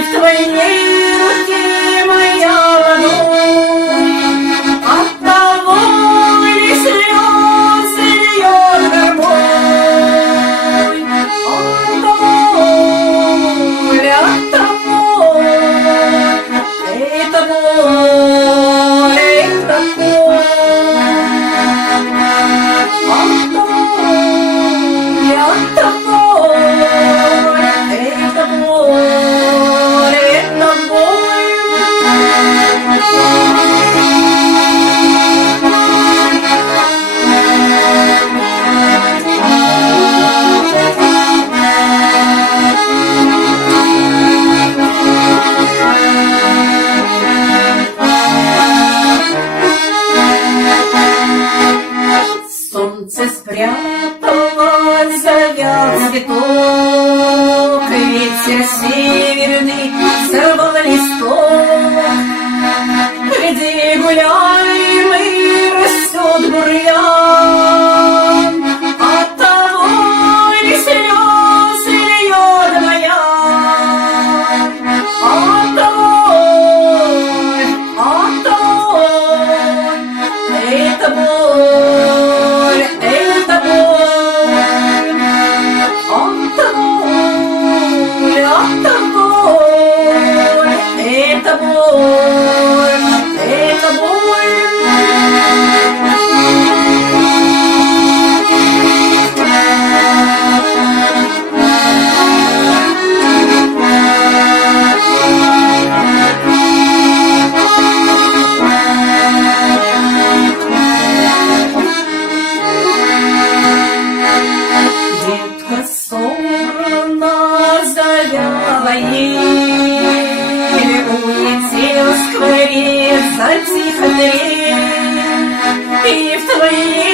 в твоей руке моя ладонь, оттого ли слезы льет горбой, оттого, это боль, это боль. Солнце спряталось, завял цветок, ветер северный сорвал листок. Гляди, гуляем, и растет бурьян, оттого ли слезы льет моя, оттого, это боль. Это боль, это боль. Детка собрана, завяла ель, улетел скворец, затихо трель, и в твоей